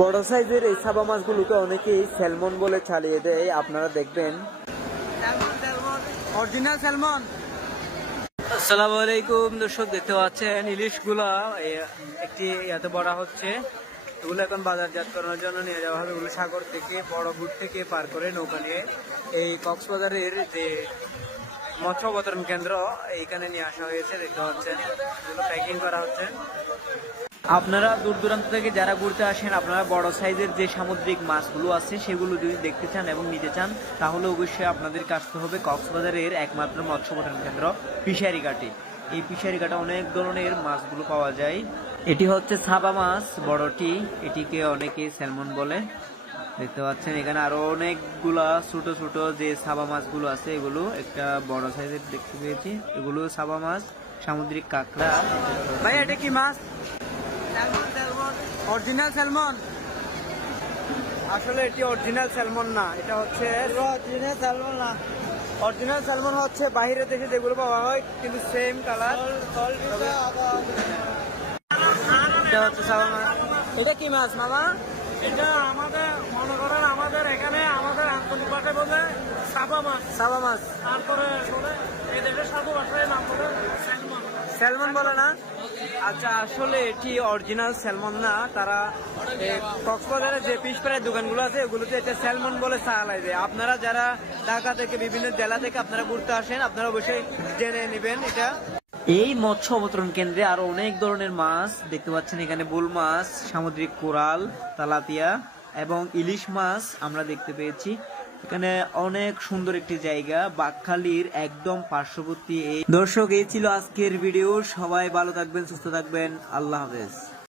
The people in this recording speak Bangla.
বড় সাইজের এই সাবা মাছগুলোকে অনেকেই স্যালমন বলে চালিয়ে দেয়, আপনারা দেখবেন। Original salmon. আসসালামু আলাইকুম দর্শক, দেখতে পাচ্ছেন ইলিশগুলা একটি ইয়াতে বড়া হচ্ছে। এগুলো এখন বাজারজাত করার জন্য নিয়ে যাওয়া হবে। এগুলো সাগর থেকে বড় বুট থেকে পার করে নৌকা নিয়ে এই কক্সবাজারের যে মৎস্য অবতরণ কেন্দ্র এইখানে নিয়ে আসা হয়েছে। দেখতে পাচ্ছেন এগুলো প্যাকিং করা হচ্ছে। আপনারা দূর দূরান্ত থেকে যারা ঘুরতে আসেন, আপনারা বড় সাইজের যে সামুদ্রিক মাছগুলো আছে সেগুলো যদি দেখতে চান এবং নিতে চান, তাহলে অবশ্যই আপনাদেরকে আসতে হবে কক্সবাজারের একমাত্র মৎস্য অবতরণ কেন্দ্র ফিশারি ঘাটে। এই ফিশারি ঘাটে অনেক ধরনের মাছগুলো পাওয়া যায়। এটি হচ্ছে সাবা মাছ বড়টি, এটিকে অনেকে স্যালমন বলে। দেখতে পাচ্ছেন এখানে আরো অনেকগুলা ছোট ছোট যে সাবা মাছগুলো আছে, এগুলো একটা বড় সাইজের দেখতে পেয়েছি। এগুলো সাবা মাছ, সামুদ্রিক কাঁকড়া। ভাই এটা কি মাছ? Original salmon. আসলে এটি অরিজিনাল স্যালমন না, এটা হচ্ছে অরিজিনাল স্যালমন না। অরিজিনাল স্যালমন হচ্ছে বাইরের দেশে যেগুলো পাওয়া হয় কিন্তু সেম কালার। এটা হচ্ছে সাবা মাছ। এটা কি মাছ মামা? এটা আমাদের মনে করেন আমাদের এখানে আমাদের আঞ্চলিক ভাষায় বলে সাবা মাছ। সাবা মাছ তারপরে বলে এই দেশের সাধু ভাষায় নাম বলে স্যালমন। স্যালমন বলে না? আচ্ছা, আসলে এটি অরিজিনাল স্যালমন না। তারা কক্সবাজারের যে ফিশ ফ্রাই দোকানগুলো আছে ওগুলোতে এটা স্যালমন বলে চালাই দেয়। আপনারা যারা ঢাকা থেকে বিভিন্ন জেলা থেকে আপনারা ঘুরতে আসেন, আপনারা অবশ্যই জেনে নেবেন এটা। এই মৎস্য অবতরণ কেন্দ্রে আরো অনেক ধরনের মাছ দেখতে পাচ্ছেন। এখানে বুল মাছ, সামুদ্রিক কোরাল, তালাপিয়া এবং ইলিশ মাছ আমরা দেখতে পেয়েছি। এখানে অনেক সুন্দর একটি জায়গা, বাকখালীর একদম পার্শ্ববর্তী। দর্শক, এই ছিল আজকের ভিডিও। সবাই ভালো থাকবেন, সুস্থ থাকবেন। আল্লাহ হাফেজ।